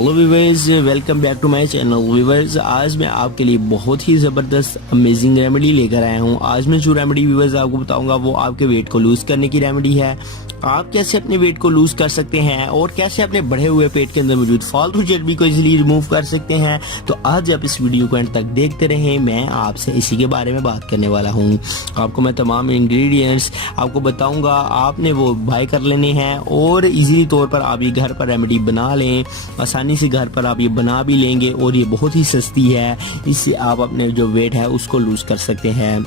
Hello viewers, welcome back to my channel. Viewers, आज मैं आपके लिए बहुत ही ज़बरदस्त अमेजिंग रेमेडी लेकर आया हूँ। आज मैं जो रेमेडी व्यूअर्स आपको बताऊंगा वो आपके वेट को लूज़ करने की रेमेडी है। आप कैसे अपने वेट को लूज़ कर सकते हैं और कैसे अपने बढ़े हुए पेट के अंदर मौजूद फालतू चर्बी को इजीली रिमूव कर सकते हैं। तो आज आप इस वीडियो को एंड तक देखते रहें, मैं आपसे इसी के बारे में बात करने वाला हूँ। आपको मैं तमाम इंग्रेडिएंट्स आपको बताऊंगा, आपने वो बाय कर लेने हैं और इजीली तौर पर आप ये घर पर रेमेडी बना लें। आसानी से घर पर आप ये बना भी लेंगे और ये बहुत ही सस्ती है। इससे आप अपने जो वेट है उसको लूज़ कर सकते हैं।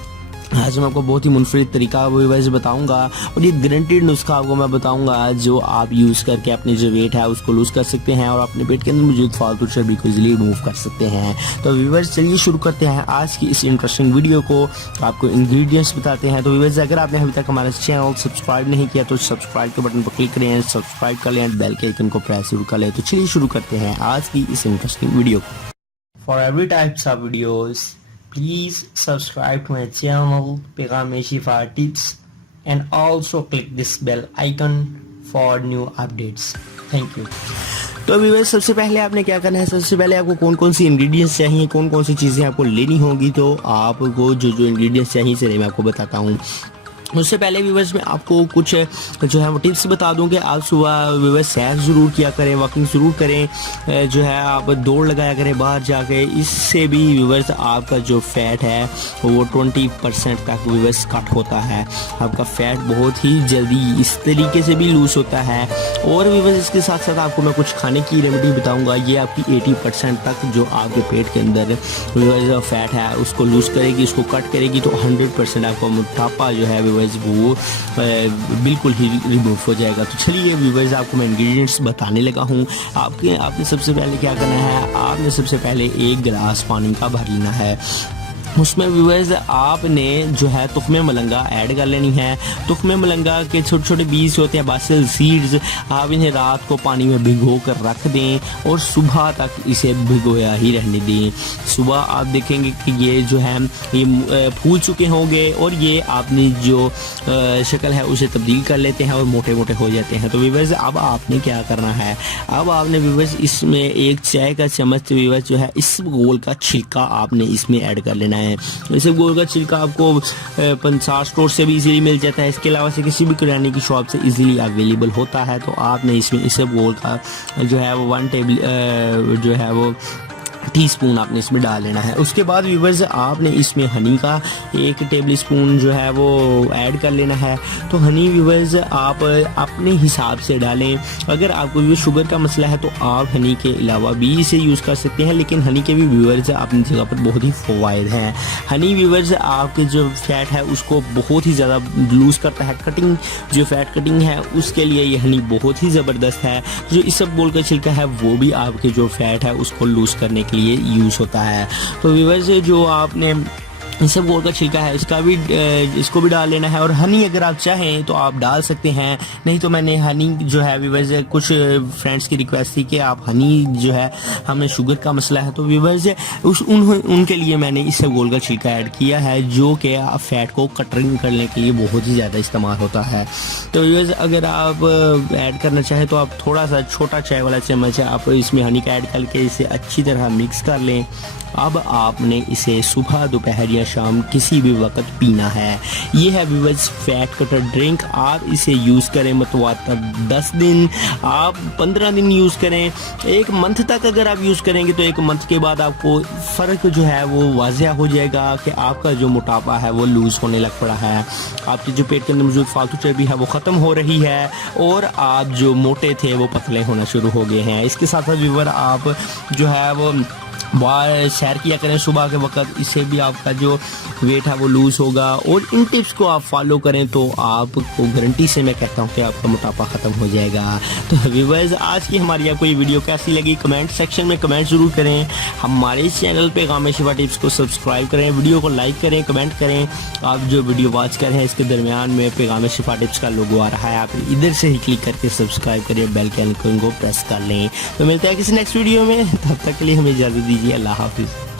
आज मैं आपको बहुत ही मुनफरिद तरीका वैसे बताऊंगा और ये गारंटीड नुस्खा आपको मैं बताऊंगा जो आप यूज़ करके अपने जो वेट है उसको लूज़ कर सकते हैं और अपने पेट के अंदर मौजूद फालतू चर्बी को इजीली रिमूव कर सकते हैं। तो व्यूअर्स, चलिए शुरू करते हैं आज की इस इंटरेस्टिंग वीडियो को। आपको इंग्रेडिएंट्स बताते हैं। तो व्यूअर्स, अगर आपने अभी तक हमारा चैनल सब्सक्राइब नहीं किया तो सब्सक्राइब के बटन पर क्लिक करें, सब्सक्राइब कर लें, बेल के आइकन को प्रेस जरूर कर लें। तो चलिए शुरू करते हैं आज की इस इंटरेस्टिंग वीडियो को। For every types of videos please subscribe to my channel Pegam-e-Shifa Tips and also click this bell icon for new updates. Thank you. तो व्यूअर्स, सबसे पहले आपने क्या करना है, सबसे पहले आपको कौन कौन सी इंग्रेडिएंट्स चाहिए, कौन कौन सी चीज़ें आपको लेनी होंगी। तो आपको जो जो इंग्रेडिएंट्स चाहिए चलिए मैं आपको बताता हूँ। उससे पहले व्यूअर्स मैं आपको कुछ जो है वो टिप्स बता दूं कि आप सुबह व्यूअर्स सैर ज़रूर किया करें, वॉकिंग ज़रूर करें, जो है आप दौड़ लगाया करें बाहर जाके। इससे भी व्यूअर्स आपका जो फैट है वो 20% तक व्यूअर्स कट होता है। आपका फैट बहुत ही जल्दी इस तरीके से भी लूज़ होता है। और व्यूअर्स, इसके साथ साथ आपको मैं कुछ खाने की रेमेडी बताऊँगा, ये आपकी 80% तक जो आपके पेट के अंदर व्यूअर्स फैट है उसको लूज़ करेगी, उसको कट करेगी। तो 100% आपका मोटापा जो है वो बिल्कुल ही रिमूव हो जाएगा। तो चलिए व्यूअर्स, आपको मैं इंग्रेडिएंट्स बताने लगा हूँ। आपने सबसे पहले क्या करना है, आपने सबसे पहले 1 गिलास पानी का भर लेना है। उसमें व्यूअर्स आपने जो है तुख्मे मलंगा ऐड कर लेनी है। तुख्मे मलंगा के छोटे छोटे बीज होते हैं, बासिल सीड्स, आप इन्हें रात को पानी में भिगो कर रख दें और सुबह तक इसे भिगोया ही रहने दें। सुबह आप देखेंगे कि ये जो है ये फूल चुके होंगे और ये आपने जो शक्ल है उसे तब्दील कर लेते हैं और मोटे मोटे हो जाते हैं। तो व्यूअर्स, अब आपने क्या करना है, अब आपने व्यूअर्स इसमें 1 चाय का चम्मच व्यूअर्स जो है इस गोल का छिलका आपने इसमें ऐड कर लेना है। इसे गोल का छिलका आपको 50 स्टोर से भी इजीली मिल जाता है। इसके अलावा से किसी भी किराने की शॉप से इजीली अवेलेबल होता है। तो आपने इसमें इसे गोल का जो है वो 1 टेबल जो है वो टीस्पून आपने इसमें डाल लेना है। उसके बाद व्यूअर्स आपने इसमें हनी का 1 टेबल स्पून जो है वो ऐड कर लेना है। तो हनी व्यूअर्स आप अपने हिसाब से डालें। अगर आपको भी शुगर का मसला है तो आप हनी के अलावा भी इसे यूज़ कर सकते हैं, लेकिन हनी के भी व्यूअर्स अपनी जगह पर बहुत ही फ़वाइद हैं। हनी व्यूअर्स आपके जो फैट है उसको बहुत ही ज़्यादा लूज़ करता है। कटिंग जो फैट कटिंग है उसके लिए ये हनी बहुत ही ज़बरदस्त है। जो इस सब बोल का छिलका है वो भी आपके जो फैट है उसको लूज़ करने के लिए यूज़ होता है। तो व्यूअर्स, जो आपने इसे गोल का छिलका है इसको भी डाल लेना है। और हनी अगर आप चाहें तो आप डाल सकते हैं, नहीं तो मैंने हनी जो है व्यूअर्स कुछ फ्रेंड्स की रिक्वेस्ट थी कि आप हनी जो है हमें शुगर का मसला है तो व्यूअर्स उनके लिए मैंने इसे गोल का छिलका ऐड किया है, जो कि फैट को कटरिंग करने के लिए बहुत ही ज़्यादा इस्तेमाल होता है। तो व्यूअर्स, अगर आप ऐड करना चाहें तो आप थोड़ा सा छोटा चाय वाला चम्मच है आप इसमें हनी का ऐड करके इसे अच्छी तरह मिक्स कर लें। अब आपने इसे सुबह, दोपहर या शाम किसी भी वक्त पीना है। ये है व्यूअर्स फैट कटर ड्रिंक। आप इसे यूज़ करें मतवातर 10 दिन, आप 15 दिन यूज़ करें, 1 मंथ तक अगर आप यूज़ करेंगे तो 1 मंथ के बाद आपको फ़र्क जो है वो वाज़िया हो जाएगा कि आपका जो मोटापा है वो लूज़ होने लग पड़ा है। आपके जो पेट के अंदर मौजूद फालतू चर्बी है वो ख़त्म हो रही है और आप जो मोटे थे वो पतले होना शुरू हो गए हैं। इसके साथ साथ व्यूअर आप जो है वो बाहर सैर किया करें सुबह के वक्त, इससे भी आपका जो वेट है वो लूज़ होगा। और इन टिप्स को आप फॉलो करें तो आपको गारंटी से मैं कहता हूँ कि आपका मोटापा ख़त्म हो जाएगा। तो व्यूअर्स, आज की हमारी आपको ये वीडियो कैसी लगी कमेंट सेक्शन में कमेंट ज़रूर करें। हमारे चैनल पेगाम-ए-शिफा टिप्स को सब्सक्राइब करें, वीडियो को लाइक करें, कमेंट करें। आप जो वीडियो वॉच कर रहे हैं इसके दरमियान में पेगाम-ए-शिफा टिप्स का लोगो आ रहा है, आप इधर से ही क्लिक करके सब्सक्राइब करें, बेल के आइकन को प्रेस कर लें। तो मिलते हैं किसी नेक्स्ट वीडियो में, तब तक के लिए हमें इजाज़त दीजिए। अल्लाह हाफिज़।